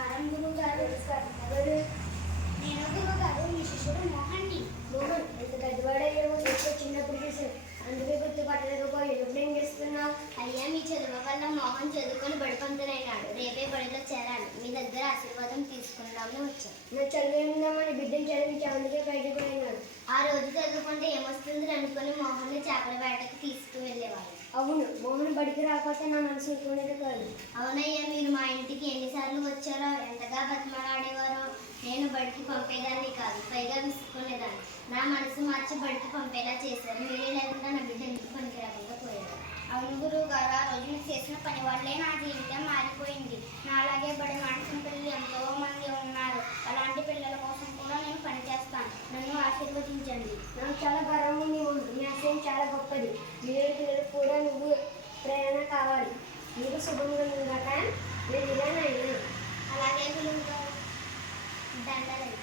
నమస్కారం గురువుగారు. ఎవరు? నేను గురువుగారు, మీ శిష్యుడు మోహన్ని. మోహన్ ఎంత పెద్దవాడయ్యావు, ఎప్పుడు చిన్నప్పుడు చూసాను, అందుకే గుర్తుపట్టలేకపోయి. ఎప్పుడు ఏం చేస్తున్నావు? అయ్యా, మీ చదువు వల్ల మోహన్ చదువుకొని బడిపంతులైనాడు. రేపే బడిలో చేరాలి. మీ దగ్గర ఆశీర్వాదం తీసుకుందామని వచ్చాను. నా చదివిందామని బిడ్డను చదివించి అందుకే బయటకు పోయినాడు. ఆ రోజు చదువుకుంటే ఏమొస్తుంది అనుకుని మోహన్ని చేపల వేటకు తీసుకువెళ్ళేవాడు. అవును, మోహన్ బడికి రాకపోతే నా మనసు ఊరుకునేది కాదు. అవునయ్యా, మీరు మా ఇంటికి ఎన్నిసార్లు వచ్చారో, ఎంతగా బతిమలాడేవారో. నేను బడికి పంపేదాన్ని కాదు, పైగా విసుక్కునేదాన్ని. నా మనసు మార్చి బడికి పంపేలా చేశారు. మీరే లేకుండా నా బిడ్డ ఎందుకు పనికి రాకుండా పోయారు. అవును గురువు గారు, ఆ రోజు మీరు చేసిన పని వల్లే నా జీవితం మారిపోయింది. నాలాగే బడి మానసిన పిల్లలు ఎంతో మంది ఉన్నారు. అలాంటి పిల్లల కోసం కూడా నేను పని చేస్తాను. నన్ను ఆశీర్వదించండి. నాకు చాలా గర్వంగా ఉంది మోహన్. నీ ఆశయం చాలా గొప్పది. వేరే పిల్లలకు కూడా నువ్వు ప్రేరణ కావాలి. నీకు శుభంగా ఉందాక నేను ఇలా అయినా. అలాగే గురువు గారు, దండలండి.